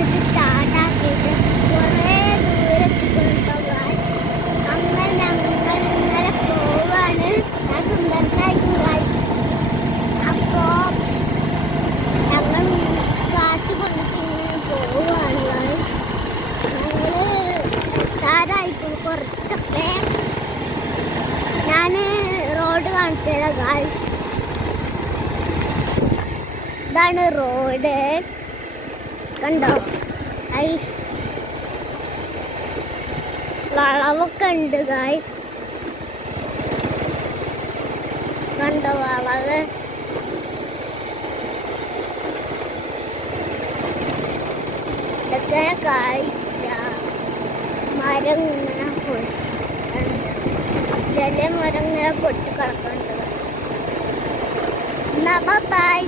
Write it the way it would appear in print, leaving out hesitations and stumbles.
എടുത്തിട്ട് സ്റ്റാർട്ടാക്കിയിട്ട് കുറേ ദൂരത്തിട്ടുണ്ടോ ഗായ്സ്. അങ്ങനെ ഞങ്ങൾ ഇന്നലെ പോവാണ്. ഞാൻ സുന്ദരനായിരിക്കും ഗായ്സ്. അപ്പോൾ ഞങ്ങൾ കാറ്റ് കൊണ്ടിട്ട് ഇങ്ങനെ പോവാണ് ഗായ്സ്. ഞങ്ങൾ എത്താറായിപ്പോൾ കുറച്ചൊക്കെ. ഞാൻ റോഡ് കാണിച്ചു തരാം ഗായ്സ്. ഇതാണ് റോഡ്, കണ്ടോ? വളവൊക്കെ ഉണ്ട് ഗായ്സ്, കണ്ടോ വളവ്? ഇതൊക്കെ കാഴ്ച. മരം ഇങ്ങനെ ചില മരം ഇങ്ങനെ പൊട്ടി കിടക്കുന്നുണ്ട്. ബൈ.